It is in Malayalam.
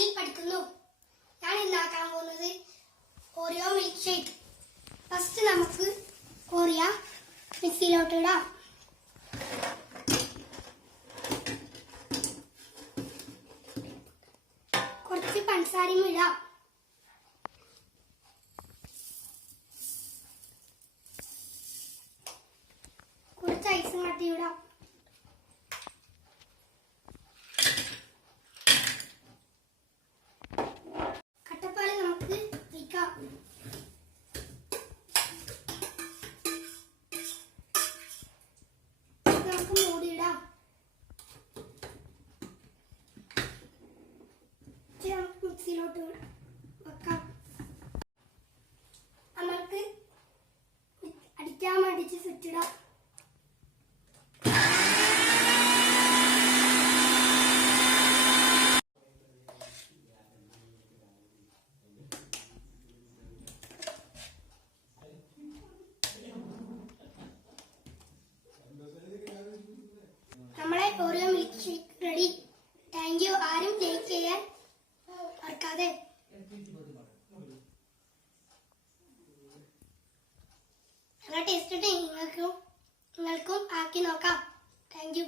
ക്ലാസ്സിൽ പഠിക്കുന്നു. ഞാൻ ഉണ്ടാക്കാൻ പോകുന്നത് ഓറിയോ മിൽക്ക് ഷേക്ക്. ഫസ്റ്റ് നമുക്ക് ഓറിയ മിക്സിയിലോട്ട് ഇടാം. കുറച്ച് പഞ്ചസാരയും ഇടാം. കുറച്ച് ഐസും കട്ടി ഇടാം. കട്ടപ്പാല് നമുക്ക് ഒഴിക്കാം. നമുക്ക് മൂടിയിടാം. നമുക്ക് മിക്സിയിലോട്ട് വെക്കാം. നമുക്ക് അടിക്കാൻ വേണ്ടിയിട്ട് സ്വിച്ച് ഇടാം. നമ്മളെ Oreo milk shake ready. Thank you. ആരും ലൈക്ക് ചെയ്യാൻ മറക്കാതെ. നല്ല ടേസ്റ്റ് നിങ്ങൾക്കും ആക്കി നോക്കാം. Thank you.